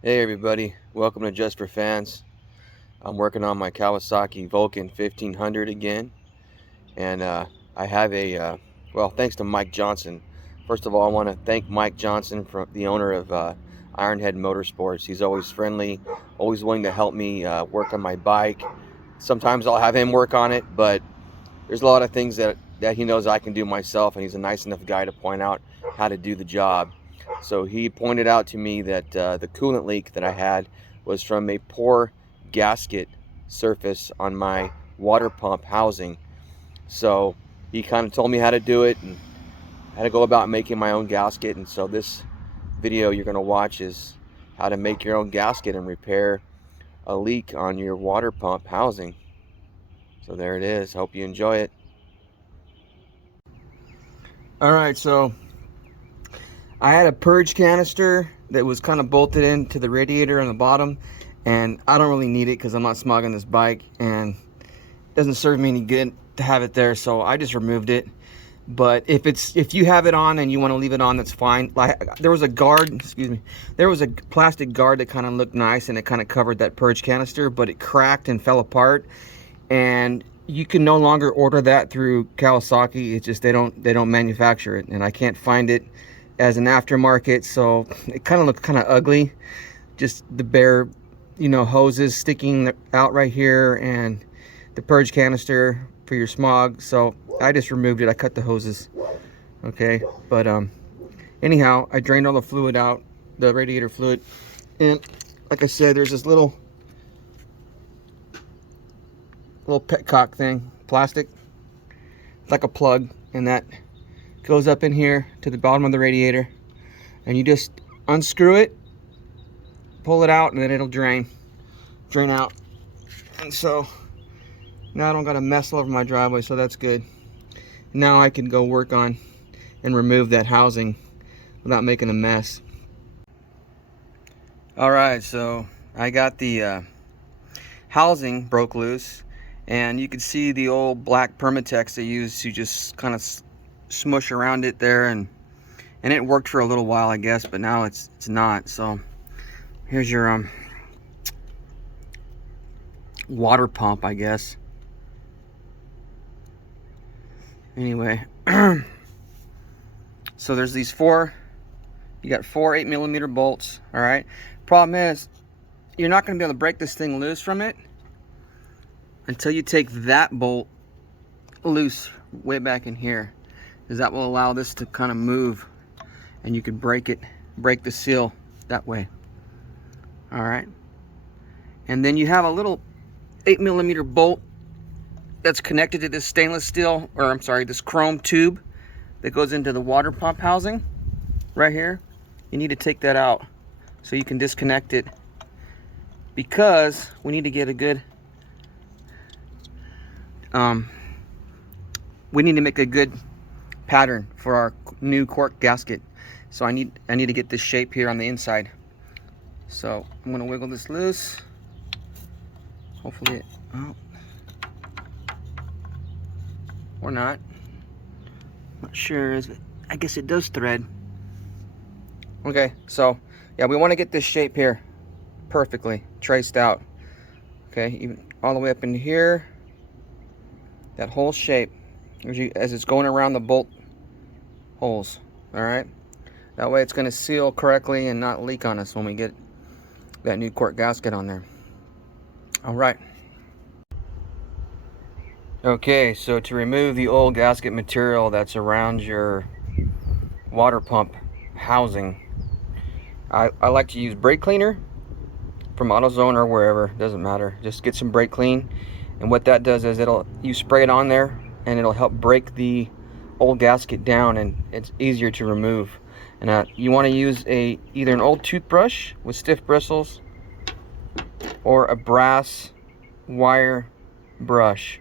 Hey everybody, welcome to Just for Fans. I'm working on my Kawasaki Vulcan 1500 again, and I have well, thanks to Mike Johnson. First of all, I want to thank Mike Johnson, the owner of Ironhead Motorsports. He's always friendly, always willing to help me work on my bike. Sometimes I'll have him work on it, but there's a lot of things that he knows I can do myself, and he's a nice enough guy to point out how to do the job. So he pointed out to me that the coolant leak that I had was from a poor gasket surface on my water pump housing. So he kind of told me how to do it and how to go about making my own gasket. And so this video you're going to watch is how to make your own gasket and repair a leak on your water pump housing. So there it is. Hope you enjoy it. All right, so I had a purge canister that was kind of bolted into the radiator on the bottom, and I don't really need it because I'm not smogging this bike and it doesn't serve me any good to have it there, so I just removed it. But if you have it on and you want to leave it on, that's fine. Like, there was a guard, excuse me, there was a plastic guard that kind of looked nice and it kind of covered that purge canister, but it cracked and fell apart, and you can no longer order that through Kawasaki. It's just they don't manufacture it, and I can't find it as an aftermarket, so it kind of looked kind of ugly. Just the bare, hoses sticking out right here, and the purge canister for your smog. So I just removed it. I cut the hoses. Okay, but anyhow, I drained all the fluid out, the radiator fluid, and like I said, there's this little petcock thing, plastic. It's like a plug, and that goes up in here to the bottom of the radiator, and you just unscrew it, pull it out, and then it'll drain out. And so now I don't got a mess all over my driveway, so that's good. Now I can go work on and remove that housing without making a mess. All right, so I got the housing broke loose, and you can see the old black Permatex they used to just kind of smush around it there, and it worked for a little while, I guess, but now it's not. So here's your water pump, I guess. Anyway, so there's these you got four 8mm bolts. All right, problem is you're not going to be able to break this thing loose from it until you take that bolt loose way back in here, because that will allow this to kind of move, and you can break the seal that way. All right, and then you have a little 8mm bolt that's connected to this stainless steel, or I'm sorry, this chrome tube that goes into the water pump housing right here. You need to take that out so you can disconnect it, because we need to get a good we need to make a good pattern for our new cork gasket. So I need to get this shape here on the inside. So I'm going to wiggle this loose. Hopefully or not. Not sure. I guess it does thread. Okay, so yeah, we want to get this shape here perfectly traced out. Okay, even all the way up in here. That whole shape as it's going around the bolt holes. All right, that way it's going to seal correctly and not leak on us when we get that new cork gasket on there. All right. Okay, so to remove the old gasket material that's around your water pump housing, I like to use brake cleaner from AutoZone or wherever, doesn't matter. Just get some brake clean, and what that does is you spray it on there, and it'll help break the old gasket down, and it's easier to remove. And you want to use either an old toothbrush with stiff bristles or a brass wire brush.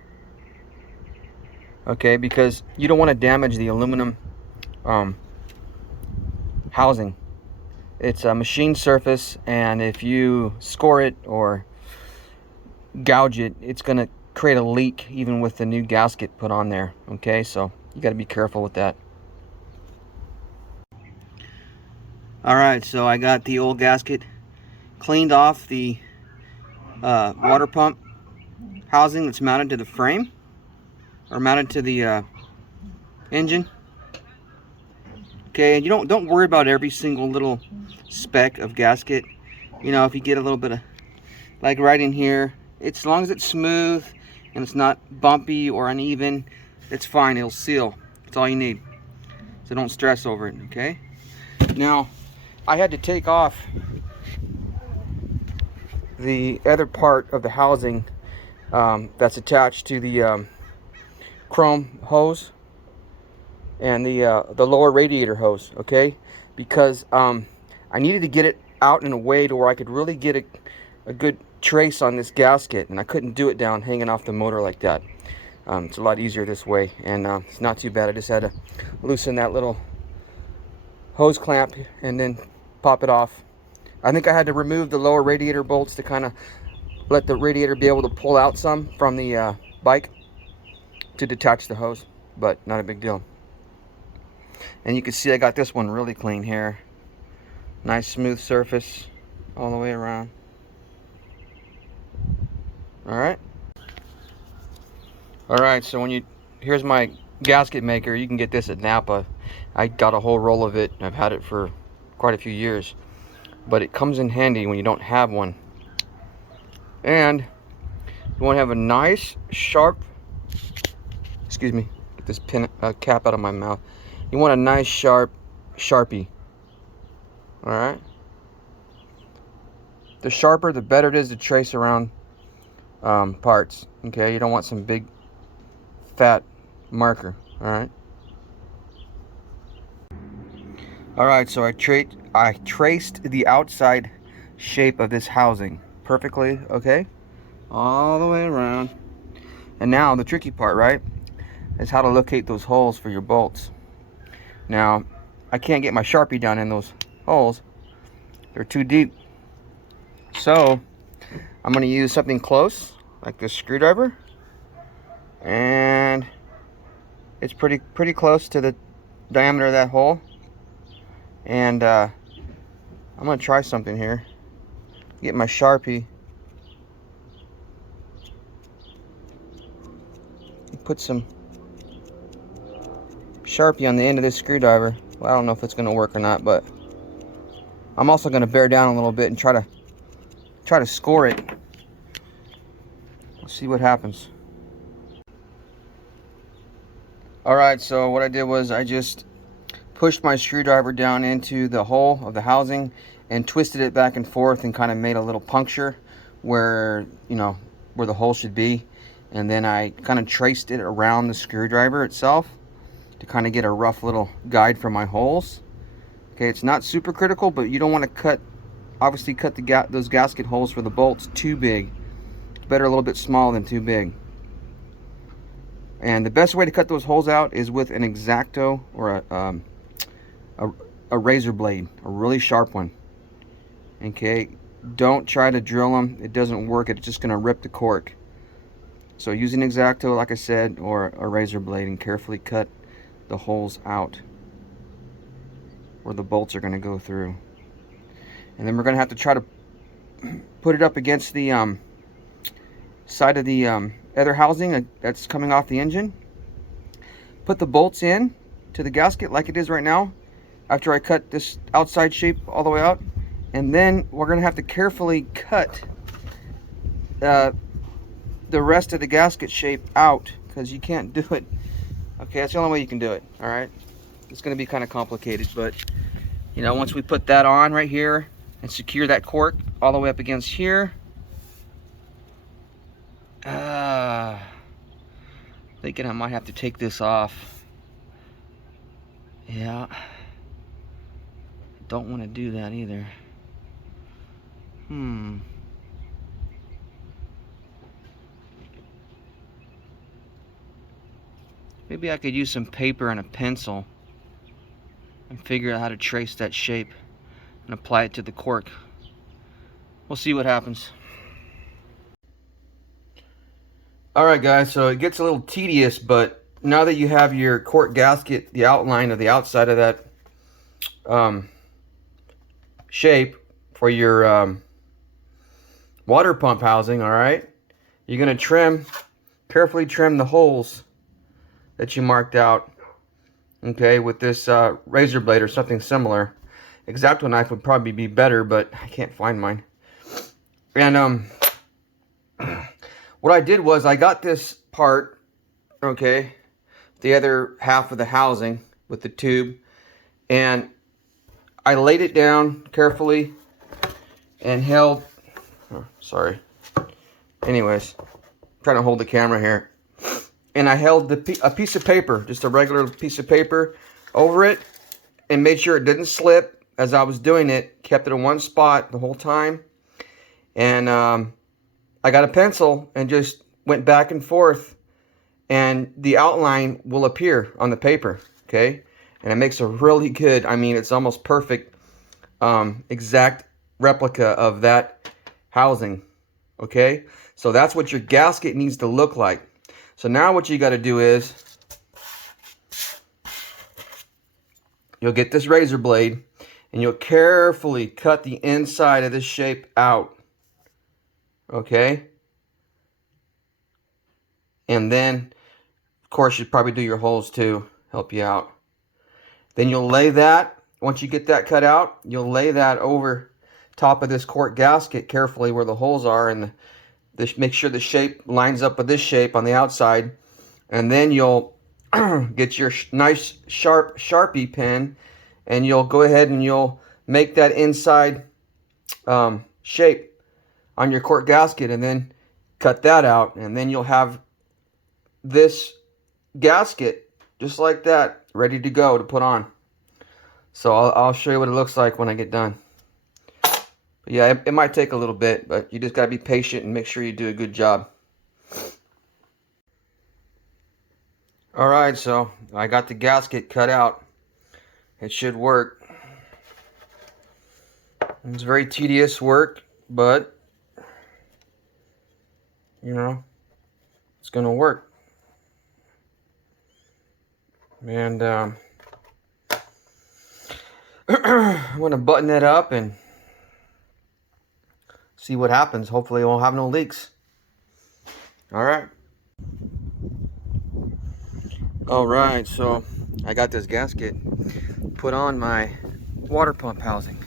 Okay, because you don't want to damage the aluminum housing. It's a machine surface, and if you score it or gouge it, it's going to create a leak even with the new gasket put on there. Okay, so you got to be careful with that. All right, so I got the old gasket cleaned off the water pump housing that's mounted to the frame, or mounted to the engine. Okay, and you don't worry about every single little speck of gasket. You know, if you get a little bit of, like right in here, as long as it's smooth and it's not bumpy or uneven, it's fine. It'll seal. That's all you need. So don't stress over it. Okay. Now, I had to take off the other part of the housing that's attached to the chrome hose and the lower radiator hose, okay? Because I needed to get it out in a way to where I could really get a good trace on this gasket, and I couldn't do it down hanging off the motor like that. It's a lot easier this way, and it's not too bad. I just had to loosen that little hose clamp and then pop it off. I think I had to remove the lower radiator bolts to kind of let the radiator be able to pull out some from the bike to detach the hose, but not a big deal. And you can see I got this one really clean here. Nice smooth surface all the way around. Alright, so here's my gasket maker. You can get this at Napa. I got a whole roll of it. I've had it for quite a few years, but it comes in handy when you don't have one. And you want to have a nice sharp, excuse me, get this cap out of my mouth. You want a nice sharp Sharpie. Alright, the sharper the better it is to trace around parts. Okay, you don't want some big fat marker. Alright, so I traced the outside shape of this housing perfectly, okay, all the way around. And now the tricky part, right, is how to locate those holes for your bolts. Now I can't get my Sharpie down in those holes, they're too deep, so I'm going to use something close like this screwdriver, and it's pretty close to the diameter of that hole. And I'm going to try something here. Get my Sharpie, put some Sharpie on the end of this screwdriver. Well, I don't know if it's going to work or not, but I'm also going to bear down a little bit and try to score it. Let's see what happens. Alright, so what I did was I just pushed my screwdriver down into the hole of the housing and twisted it back and forth and kind of made a little puncture where, you know, where the hole should be. And then I kind of traced it around the screwdriver itself to kind of get a rough little guide for my holes. Okay, it's not super critical, but you don't want to obviously cut those gasket holes for the bolts too big. It's better a little bit small than too big. And the best way to cut those holes out is with an X-Acto or a razor blade, a really sharp one. Okay, don't try to drill them. It doesn't work. It's just going to rip the cork. So use an X-Acto, like I said, or a razor blade, and carefully cut the holes out where the bolts are going to go through. And then we're going to have to try to put it up against the side of the other housing that's coming off the engine. Put the bolts in to the gasket like it is right now after I cut this outside shape all the way out, and then we're going to have to carefully cut the rest of the gasket shape out, because you can't do it. Okay, that's the only way you can do it. Alright, it's going to be kind of complicated, but you know, once we put that on right here and secure that cork all the way up against here, thinking I might have to take this off. Yeah, don't want to do that either. Maybe I could use some paper and a pencil and figure out how to trace that shape and apply it to the cork. We'll see what happens. Alright guys, so it gets a little tedious, but now that you have your cork gasket, the outline of the outside of that shape for your water pump housing, all right, you're going to carefully trim the holes that you marked out, okay, with this razor blade or something similar. X-Acto knife would probably be better, but I can't find mine. And what I did was I got this part, okay, the other half of the housing with the tube, and I laid it down carefully and held, oh, sorry, anyways, I'm trying to hold the camera here, and I held a piece of paper, just a regular piece of paper, over it, and made sure it didn't slip as I was doing it, kept it in one spot the whole time, and I got a pencil and just went back and forth, and the outline will appear on the paper, okay, and it makes a really good, I mean, it's almost perfect, exact replica of that housing, okay. So that's what your gasket needs to look like. So now what you got to do is you'll get this razor blade and you'll carefully cut the inside of this shape out, okay. And then of course you'd probably do your holes too, help you out. Then you'll lay that, once you get that cut out, you'll lay that over top of this quart gasket carefully where the holes are, and make sure the shape lines up with this shape on the outside. And then you'll get your nice sharp Sharpie pen, and you'll go ahead and you'll make that inside shape on your quart gasket, and then cut that out, and then you'll have this gasket just like that ready to go to put on. So I'll show you what it looks like when I get done. But yeah, it might take a little bit, but you just got to be patient and make sure you do a good job. Alright, so I got the gasket cut out. It should work. It's very tedious work, but you know, it's gonna work. And I'm going to button it up and see what happens. Hopefully it won't have no leaks. Alright. Alright, so I got this gasket put on my water pump housing.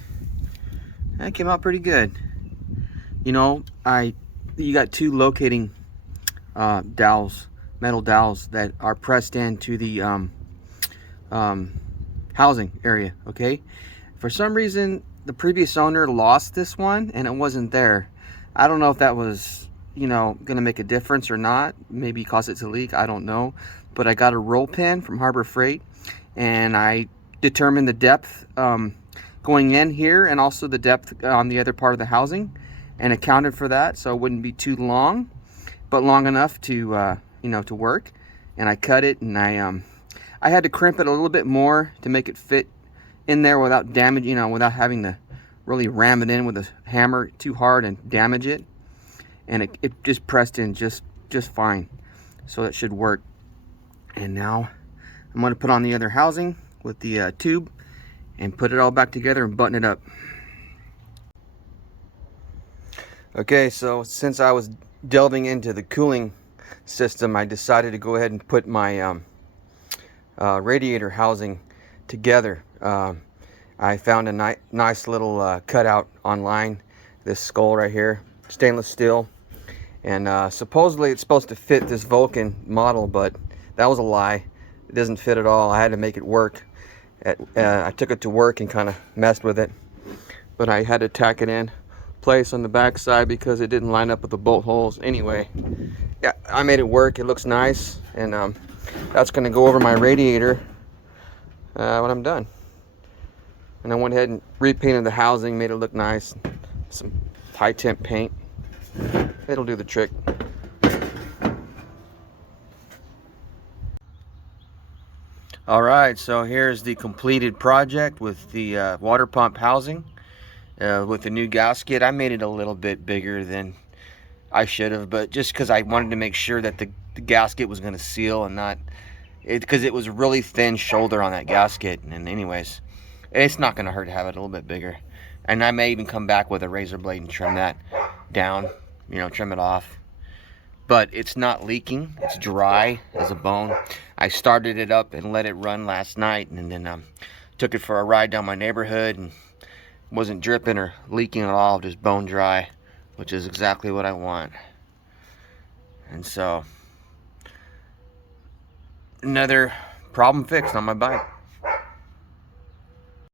That came out pretty good. You know, you got two locating dowels, metal dowels that are pressed into the housing area, okay. For some reason the previous owner lost this one and it wasn't there. I don't know if that was, you know, gonna make a difference or not, maybe cause it to leak, I don't know. But I got a roll pin from Harbor Freight, and I determined the depth going in here and also the depth on the other part of the housing, and accounted for that, so it wouldn't be too long, but long enough to you know, to work. And I cut it, and I had to crimp it a little bit more to make it fit in there without damage, you know, without having to really ram it in with a hammer too hard and damage it. And it just pressed in just fine. So that should work. And now I'm going to put on the other housing with the tube and put it all back together and button it up. Okay, so since I was delving into the cooling system, I decided to go ahead and put my radiator housing together. I found a nice little cutout online, this skull right here, stainless steel, and supposedly it's supposed to fit this Vulcan model, but that was a lie. It doesn't fit at all. I had to make it work. I took it to work and kind of messed with it, but I had to tack it in place on the back side because it didn't line up with the bolt holes. Anyway, yeah, I made it work. It looks nice, and that's going to go over my radiator when I'm done. And I went ahead and repainted the housing, made it look nice. Some high temp paint. It'll do the trick. Alright, so here's the completed project with the water pump housing with the new gasket. I made it a little bit bigger than I should have, but just because I wanted to make sure that the gasket was going to seal and not, because it was a really thin shoulder on that gasket. And anyways, it's not going to hurt to have it a little bit bigger. And I may even come back with a razor blade and trim that. down, you know, trim it off. But it's not leaking. It's dry as a bone. I started it up and let it run last night, and then took it for a ride down my neighborhood, and wasn't dripping or leaking at all, just bone dry, which is exactly what I want. And so, another problem fixed on my bike.